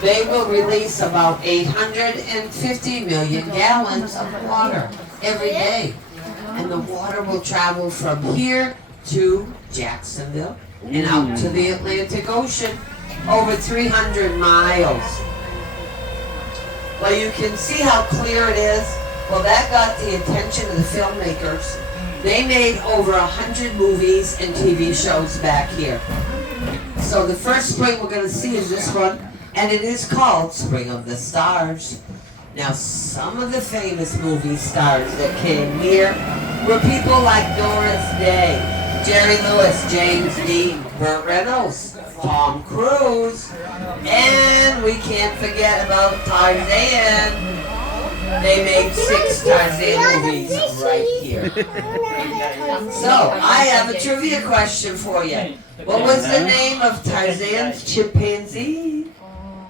they will release about 850 million gallons of water every day. And the water will travel from here to Jacksonville and out to the Atlantic Ocean, over 300 miles. Well, you can see how clear it is. Well, that got the attention of the filmmakers. They made over 100 movies and TV shows back here. So the first spring we're going to see is this one, and it is called Spring of the Stars. Now, some of the famous movie stars that came here were people like Doris Day, Jerry Lewis, James Dean, Burt Reynolds, Tom Cruise, and we can't forget about Tarzan. They made 6 Tarzan movies right here. So, I have a trivia question for you. What was the name of Tarzan's chimpanzee?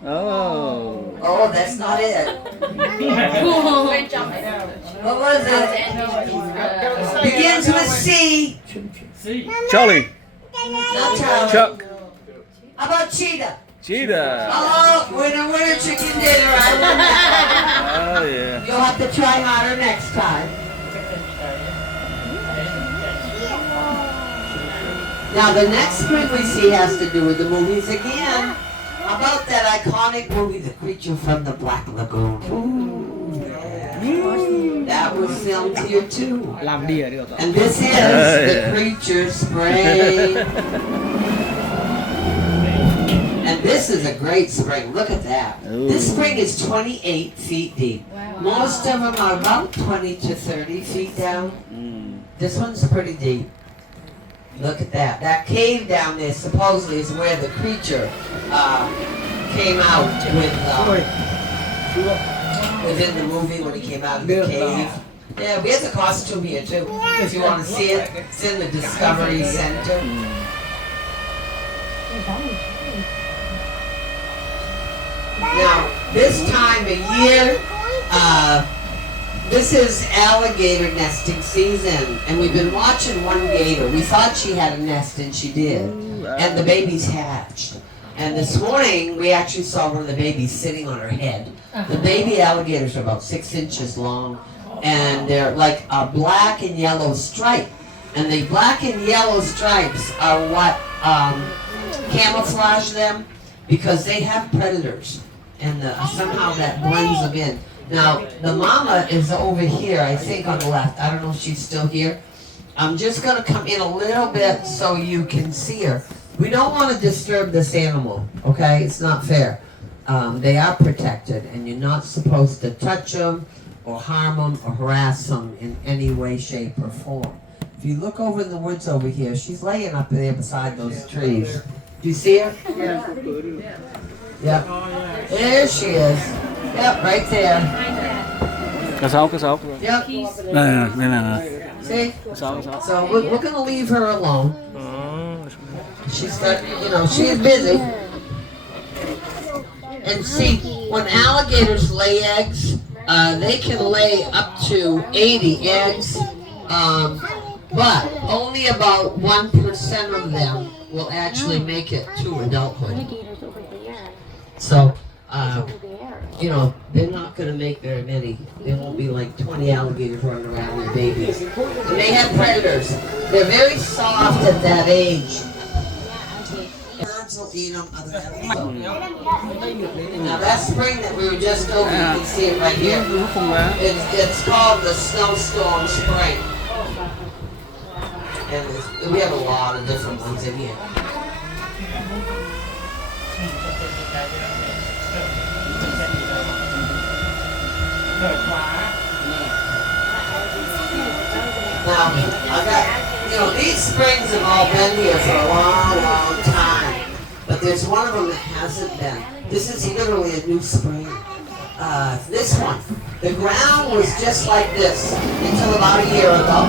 Oh, that's not it. What was it? Begins with C. Charlie. Not Charlie. Chuck. How about cheetah? Cheetah. Oh, winner, chicken dinner. I won that Oh yeah. one. You'll have to try harder next time. Now, the next spring we see has to do with the movies again. How about that iconic movie, The Creature from the Black Lagoon? Ooh, yeah. That was filmed here too. And this is The Creature Spring. And this is a great spring. Look at that. This spring is 28 feet deep. Most of them are about 20 to 30 feet down. This one's pretty deep. Look at that. That cave down there supposedly is where the creature came out within the movie when he came out of the cave. Yeah, we have the costume here too. If you want to see it, it's in the Discovery Center. Now, this time of year, this is alligator nesting season, and we've been watching one gator. We thought she had a nest, and she did, and the babies hatched. And this morning, we actually saw one of the babies sitting on her head. The baby alligators are about 6 inches long, and they're like a black and yellow stripe. And the black and yellow stripes are what camouflage them, because they have predators, and somehow that blends them in. Now, the mama is over here, I think on the left. I don't know if she's still here. I'm just going to come in a little bit so you can see her. We don't want to disturb this animal, okay? It's not fair. They are protected, and you're not supposed to touch them or harm them or harass them in any way, shape, or form. If you look over in the woods over here, she's laying up there beside those trees. Do you see her? Yep. There she is. Yep, right there. Cá sấu. Yep. Đây nè. See? Cá sấu. So we're going to leave her alone. She's got, she's busy. And see, when alligators lay eggs, they can lay up to 80 eggs, but only about 1% of them will actually make it to adulthood. So, they're not going to make very many. There won't be like 20 alligators running around with babies. And they have predators. They're very soft at that age. Birds will eat them. Now that spring that we were just over, you can see it right here. It's called the snowstorm spring. And we have a lot of different ones in here. Now, these springs have all been here for a long, long time, but there's one of them that hasn't been. This is literally a new spring. This one, the ground was just like this until about a year ago.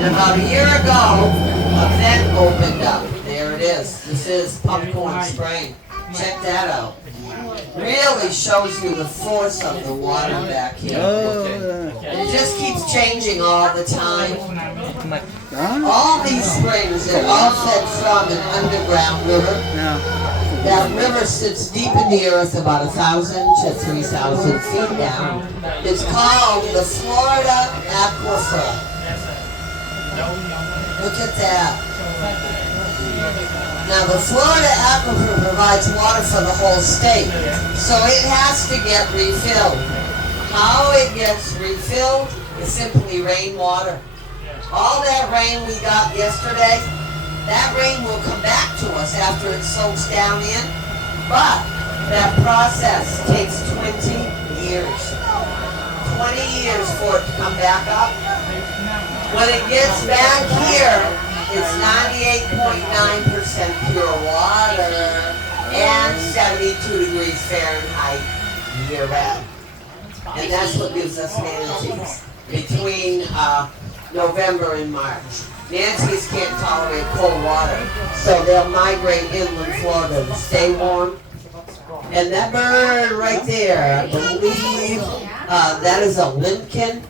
And about a year ago, a vent opened up. There it is. This is Pumpcorn Spring. Check that out. Really shows you the force of the water back here. It just keeps changing all the time. All these springs are all fed from an underground river. That river sits deep in the earth, about 1,000 to 3,000 feet down. It's called the Florida Aquifer. Look at that. Now the Florida Aquifer provides water for the whole state, so it has to get refilled. How it gets refilled is simply rainwater. All that rain we got yesterday, that rain will come back to us after it soaks down in, but that process takes 20 years. 20 years for it to come back up. When it gets back here, it's 98.9% pure water and 72 degrees Fahrenheit year round. And that's what gives us manatees between November and March. Manatees can't tolerate cold water, so they'll migrate inland Florida to stay warm. And that bird right there, I believe that is a limpkin,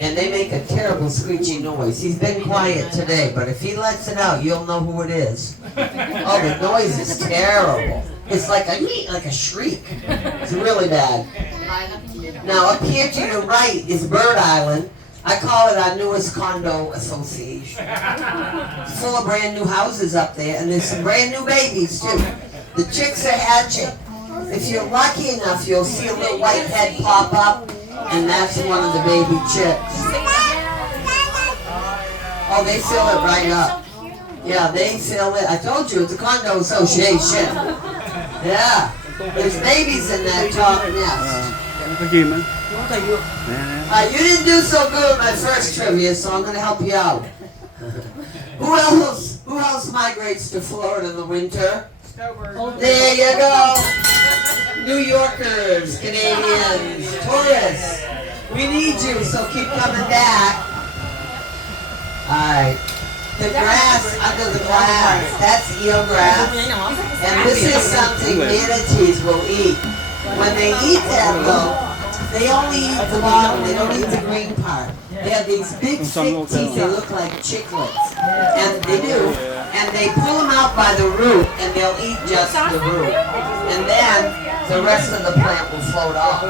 and they make a terrible screechy noise. He's been quiet today, but if he lets it out, you'll know who it is. Oh, the noise is terrible. It's like a shriek. It's really bad. Now up here to your right is Bird Island. I call it our newest condo association. It's full of brand new houses up there, and there's some brand new babies too. The chicks are hatching. If you're lucky enough, you'll see a little white head pop up, and that's one of the baby chicks. Oh, they fill it right up. Yeah, they fill it. I told you, it's a condo association. Yeah, there's babies in that top nest. Nó có chim á. You didn't do so good with my first trivia, so I'm going to help you out. Who else migrates to Florida in the winter? There you go. New Yorkers, Canadians, tourists. We need you, so keep coming back. Alright. The grass under the glass, that's eelgrass. And this is something manatees will eat. When they eat that though, they only eat the bottom, they don't eat the green part. They have these big thick teeth, they look like chiclets. And they do. And they pull them out by the root and they'll eat just the root. And then the rest of the plant will float off.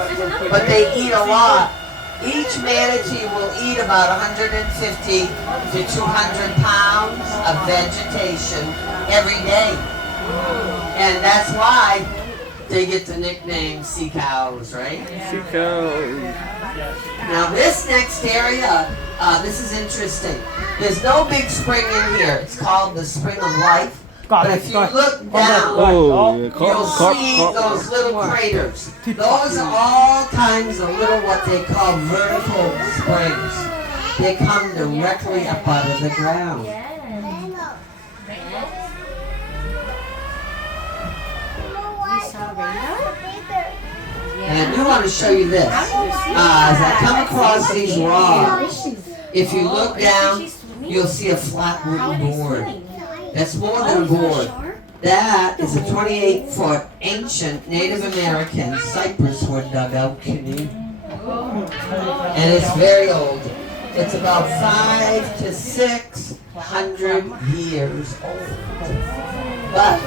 But they eat a lot. Each manatee will eat about 150 to 200 pounds of vegetation every day. And that's why they get the nickname sea cows, right? Sea cow. Now this next area, this is interesting. There's no big spring in here. It's called the Spring of Life. But if you look down, Oh, you'll see those little craters. Those are all kinds of little what they call vertical springs. They come directly up out of the ground. And I do want to show you this. As I come across these rocks, if you look down, you'll see a flat wooden board. That's more than a board. That is a 28-foot ancient Native American cypress wood dugout canoe. And it's very old. It's about 500 to 600 years old. But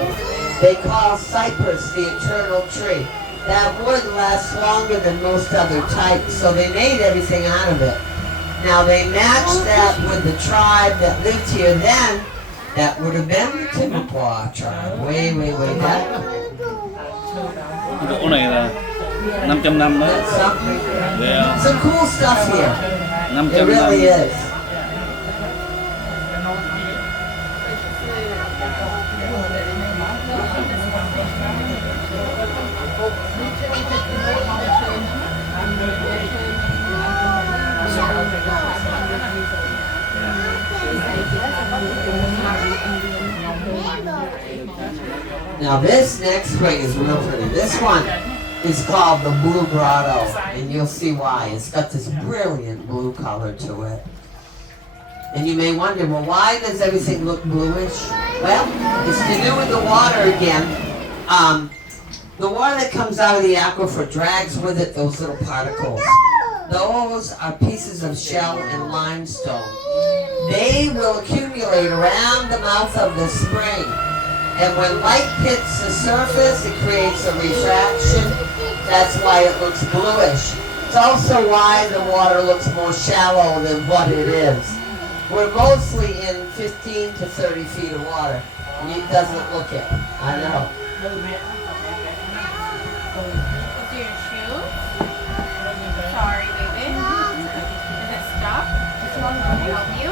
they call cypress the eternal tree. That wood lasts longer than most other types, so they made everything out of it. Now they matched that with the tribe that lived here then. That would have been the Timucua tribe, way back. Gỗ này là 500 năm đó. That's something. Yeah. Some cool stuff here. 500 It really năm. is. Now this next spring is real pretty. This one is called the Blue Grotto, and you'll see why. It's got this brilliant blue color to it. And you may wonder, well, why does everything look bluish? Well, it's to do with the water again. The water that comes out of the aquifer drags with it those little particles. Those are pieces of shell and limestone. They will accumulate around the mouth of the spring. And when light hits the surface, it creates a refraction. That's why it looks bluish. It's also why the water looks more shallow than what it is. We're mostly in 15 to 30 feet of water. It doesn't look it. I know. Do your shoes? Sorry, baby. Is it stuck? Can I help you?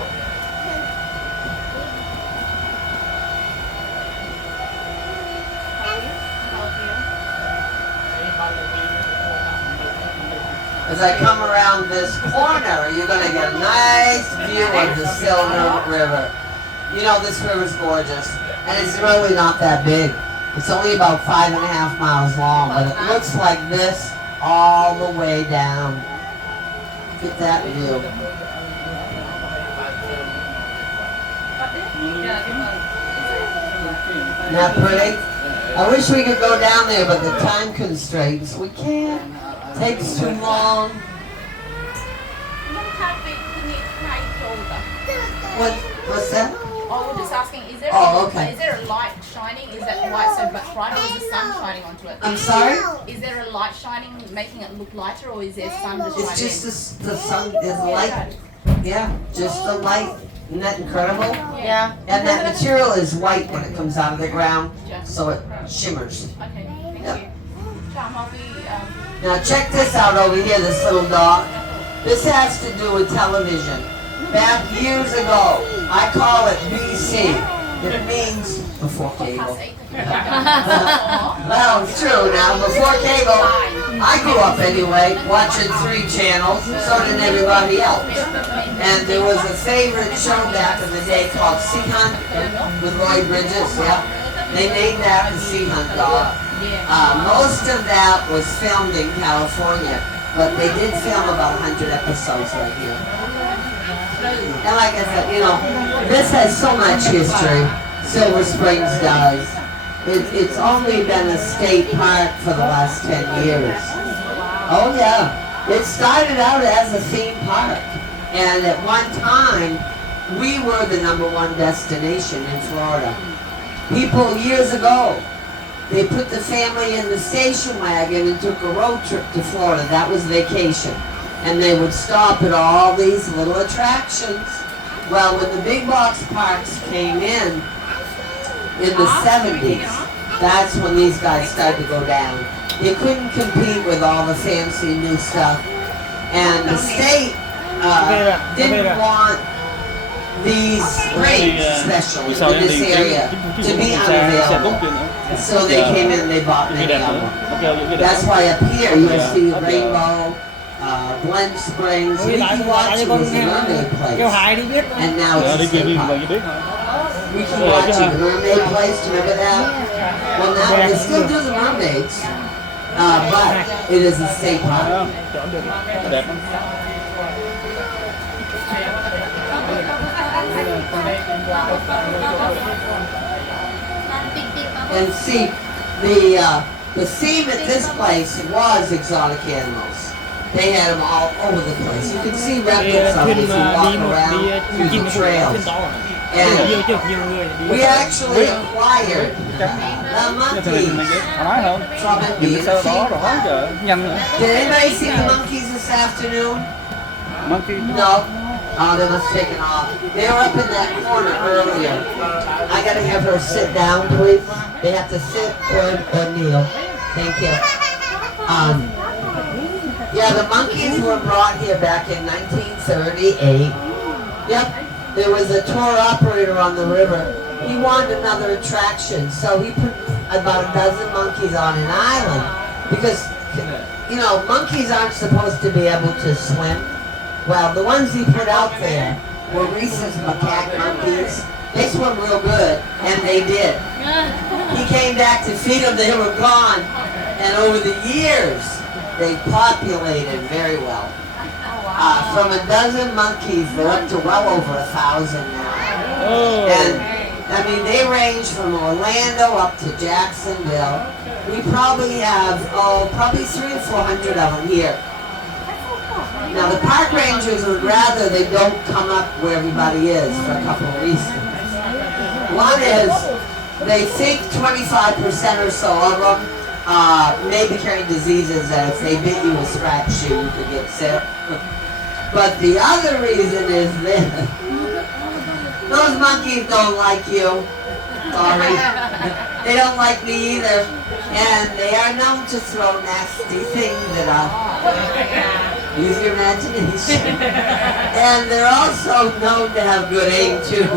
As I come around this corner, you're going to get a nice view of the Silver River. You know, this river's gorgeous, and it's really not that big. It's only about 5.5 miles long, but it looks like this all the way down. Get that view. Isn't that pretty? I wish we could go down there, but the time constraints, we can't. Takes too long. What's that? Oh, we're just asking, is there is there a light shining? Is that light so much brighter, or is the sun shining onto it? I'm sorry? Is there a light shining, making it look lighter, or is there sun just shining? It's just the sun is light. Yeah, just the light. Isn't that incredible? Yeah. And that material is white when it comes out of the ground, so it shimmers. Okay, thank Yep. you. Tom, I'll be, Now check this out over here, this little dog. This has to do with television. Back years ago, I call it BC. It means before cable. Well, it's true now. Before cable, I grew up anyway, watching 3 channels. So did everybody else. And there was a favorite show back in the day called Sea Hunt with Lloyd Bridges. Yeah, they named that the Sea Hunt dog. Most of that was filmed in California, but they did film about 100 episodes right here. And like I said, you know, this has so much history. Silver Springs does. It's only been a state park for the last 10 years. Oh yeah, it started out as a theme park, and at one time, we were the #1 destination in Florida. People years ago, they put the family in the station wagon and took a road trip to Florida. That was vacation. And they would stop at all these little attractions. Well, when the big box parks came in the 70s, that's when these guys started to go down. You couldn't compete with all the fancy new stuff. And the state didn't want these springs specials in this area to be unavailable. So they came in and they bought many of them. That's why up here you see Rainbow, Blend Springs, Wikiwachi was a mermaid place. And now it's a state park. Wikiwachi, the mermaid place, do you remember that? Well, now they still do the mermaids, but it is a state park. And see, the theme at this place was exotic animals. They had them all over the place. You can see remnants of them if you walk around through the trails. And we actually acquired the monkeys from it being a theme park. Did anybody see the monkeys this afternoon? No. Oh, they must have taken off. They were up in that corner earlier. I gotta have her sit down, please. They have to sit or kneel. Thank you. Yeah, the monkeys were brought here back in 1938. Yep, there was a tour operator on the river. He wanted another attraction, so he put about a dozen monkeys on an island. Because, you know, monkeys aren't supposed to be able to swim. Well, the ones he put out there were rhesus macaque monkeys. They swim real good, and they did. He came back to feed them, they were gone. And over the years, they populated very well. From a dozen monkeys, they're up to well over 1,000 now. And, I mean, they range from Orlando up to Jacksonville. We probably have, probably 300 or 400 of them here. Now the park rangers would rather they don't come up where everybody is for a couple of reasons. One is They think 25% or so of them may be carrying diseases that if they bit you or scratch you, you could get sick. But the other reason is this. Those monkeys don't like you. Sorry. They don't like me either. And they are known to throw nasty things at us. Use your imagination. And they're also known to have good aim too.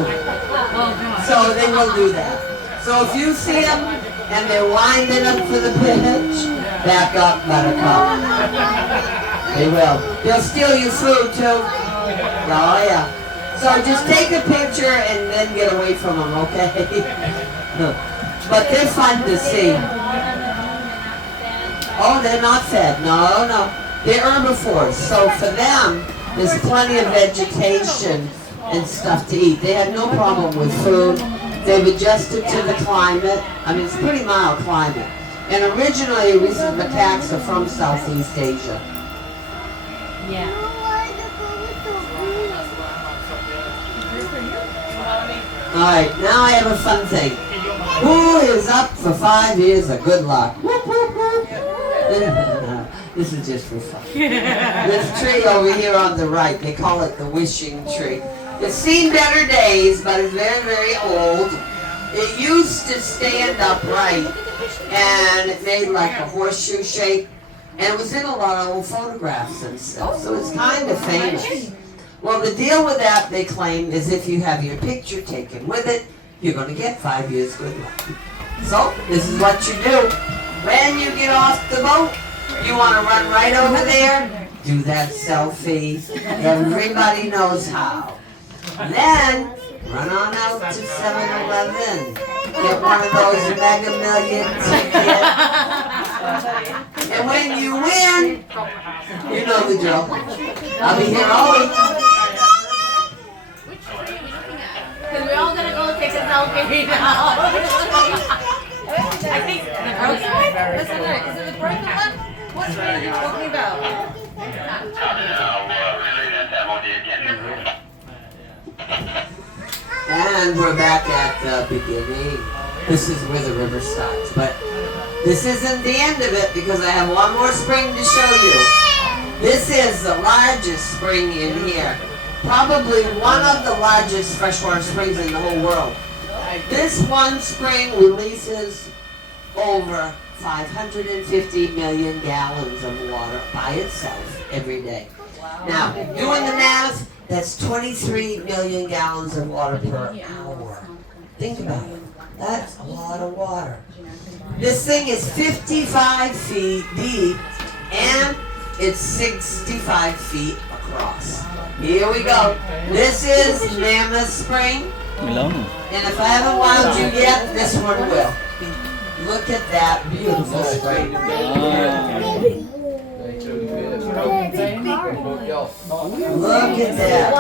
So they will do that. So if you see them and they're winding up for the pitch, back up, buttercup. They will. They'll steal your food too. Oh yeah. So just take a picture and then get away from them, okay? But they're fun to see. Oh, they're not fed. No, no. They're herbivores. So for them, there's plenty of vegetation and stuff to eat. They have no problem with food. They've adjusted to the climate. I mean, it's a pretty mild climate. And originally, these macaques are from Southeast Asia. Yeah. Alright, now I have a fun thing. Who is up for 5 years of good luck? Whoop, whoop, whoop. This is just for fun. This tree over here on the right, they call it the wishing tree. It's seen better days, but it's very, very old. It used to stand upright, and it made like a horseshoe shape, and it was in a lot of old photographs and stuff, so it's kind of famous. Well, the deal with that, they claim, is if you have your picture taken with it, you're going to get 5 years good luck. So, this is what you do. When you get off the boat, you want to run right over there, do that selfie. Everybody knows how. Then, run on out to 7-Eleven. Get one of those Mega Million tickets. And when you win, you know the drill. I'll be here all week. Which tree are we looking at? Because we're all gonna go take a selfie now. I think the broken one? That's not right. Is it the broken one? What tree are you talking about? And we're back at the beginning. This is where the river starts. But this isn't the end of it because I have one more spring to show you. This is the largest spring in here. Probably one of the largest freshwater springs in the whole world. This one spring releases over 550 million gallons of water by itself every day. Now, doing the math, that's 23 million gallons of water per hour. Think about it. That's a lot of water. This thing is 55 feet deep and it's 65 feet across. Here we go. This is Mammoth Spring. Malone. And if I haven't wound you yet, this one will. Look at that beautiful spring. Look at that.